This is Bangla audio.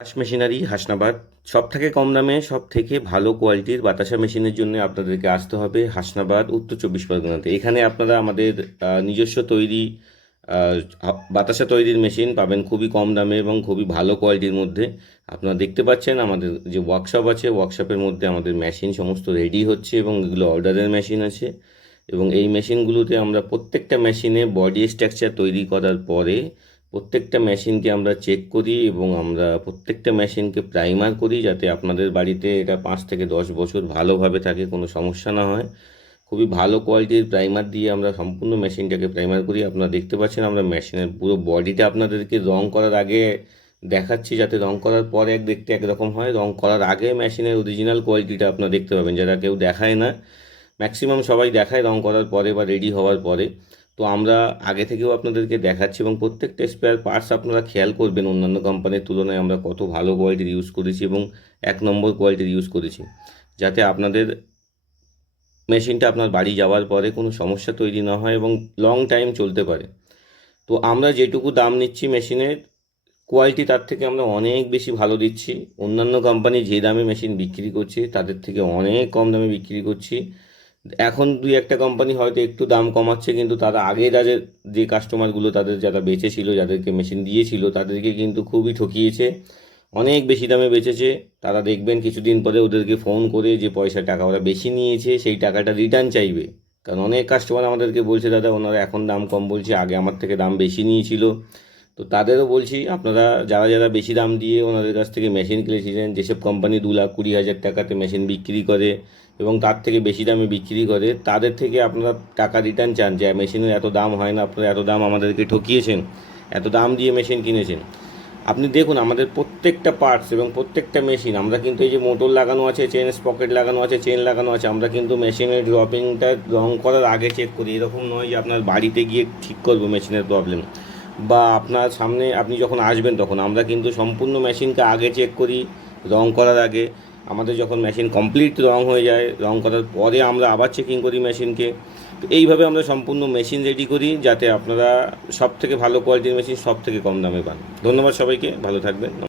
হাস মেশিনারি হাসনাবাদ সবথেকে কম দামে সবথেকে ভালো কোয়ালিটির বাতাসা মেশিনের জন্য আপনাদেরকে আসতে হবে হাসনাবাদ উত্তর চব্বিশ পরগনাতে। এখানে আপনারা আমাদের নিজস্ব তৈরি আহ, বাতাসা তৈরির মেশিন পাবেন খুবই কম দামে এবং খুবই ভালো কোয়ালিটির মধ্যে। আপনারা দেখতে পাচ্ছেন আমাদের যে ওয়ার্কশপ আছে, ওয়ার্কশপের মধ্যে আমাদের মেশিন সমস্ত রেডি হচ্ছে এবং এগুলো অর্ডারের মেশিন আছে। এবং এই মেশিনগুলোতে আমরা প্রত্যেকটা মেশিনে বডি স্ট্রাকচার তৈরি করার পরে প্রত্যেকটা মেশিনকে আমরা চেক করি এবং আমরা প্রত্যেকটা মেশিনকে প্রাইমার করি, যাতে আপনাদের বাড়িতে এটা 5 থেকে 10 বছর ভালোভাবে থাকে, কোনো সমস্যা না হয়। খুবই ভালো কোয়ালিটির প্রাইমার দিয়ে আমরা সম্পূর্ণ মেশিনটাকে প্রাইমার করি। আপনারা দেখতে পাচ্ছেন আমরা মেশিনের পুরো বডিটা আপনাদেরকে রং করার আগে দেখাচ্ছি, যাতে রং করার পরে দেখতে একরকম হয়, রং করার আগে মেশিনের অরিজিনাল কোয়ালিটিটা আপনারা দেখতে পাবেন, যারা কেউ দেখায় না। ম্যাক্সিমাম সবাই দেখায় রং করার পরে বা রেডি হওয়ার পরে। তো আমরা আগে থেকেও আপনাদেরকে দেখাচ্ছি এবং প্রত্যেকটা স্পেয়ার পার্টস আপনারা খেয়াল করবেন অন্যান্য কোম্পানির তুলনায় আমরা কত ভালো কোয়ালিটির ইউজ করেছি এবং 1 নম্বর কোয়ালিটির ইউজ করেছি, যাতে আপনাদের মেশিনটা আপনার বাড়ি যাওয়ার পরে কোনো সমস্যা তৈরি না হয় এবং লং টাইম চলতে পারে। তো আমরা যেটুকু দাম নিচ্ছি মেশিনের কোয়ালিটি তার থেকে আমরা অনেক বেশি ভালো দিচ্ছি। অন্যান্য কোম্পানি যে দামে মেশিন বিক্রি করছে তাদের থেকে অনেক কম দামে বিক্রি করছি। এখন দুই একটা কোম্পানি হয়তো একটু দাম কমাচ্ছে, কিন্তু তারা আগে যাদের যে কাস্টমারগুলো তাদের যারা বেচেছিল, যাদেরকে মেশিন দিয়েছিল, তাদেরকে কিন্তু খুবই ঠকিয়েছে, অনেক বেশি দামে বেচেছে। তারা দেখবেন কিছুদিন পরে ওদেরকে ফোন করে যে পয়সা টাকা ওরা বেশি নিয়েছে সেই টাকাটা রিটার্ন চাইবে। কারণ অনেক কাস্টমার আমাদেরকে বলছে, দাদা ওনারা এখন দাম কম বলছে, আগে আমার থেকে দাম বেশি নিয়েছিল। তো তাদেরও বলছি, আপনারা যারা যারা বেশি দাম দিয়ে ওনাদের কাছ থেকে মেশিন কিনেছিলেন, যেসব কোম্পানি 2,20,000 টাকাতে মেশিন বিক্রি করে এবং তার থেকে বেশি দামে বিক্রি করে, তাদের থেকে আপনারা টাকা রিটার্ন চান যে মেশিনের এত দাম হয় না, আপনারা এত দাম আমাদেরকে ঠকিয়েছেন, এত দাম দিয়ে মেশিন কিনেছেন। আপনি দেখুন আমাদের প্রত্যেকটা পার্টস এবং প্রত্যেকটা মেশিন, আমরা কিন্তু এই যে মোটর লাগানো আছে, চেন স্পকেট লাগানো আছে, চেন লাগানো আছে, আমরা কিন্তু মেশিনের ড্রপিংটা রং করার আগে চেক করি। এরকম নয় যে আপনার বাড়িতে গিয়ে ঠিক করবো মেশিনের প্রবলেম, বা আপনার সামনে আপনি যখন আসবেন তখন। আমরা কিন্তু সম্পূর্ণ মেশিনকে আগে চেক করি রং করার আগে। আমাদের যখন মেশিন কমপ্লিট রং হয়ে যায়, রং করার পরে আমরা আবার চেকিং করি মেশিনকে। তো এইভাবে আমরা সম্পূর্ণ মেশিন রেডি করি, যাতে আপনারা সব থেকে ভালো কোয়ালিটির মেশিন সব থেকে কম দামে পান। ধন্যবাদ সবাইকে, ভালো থাকবেন।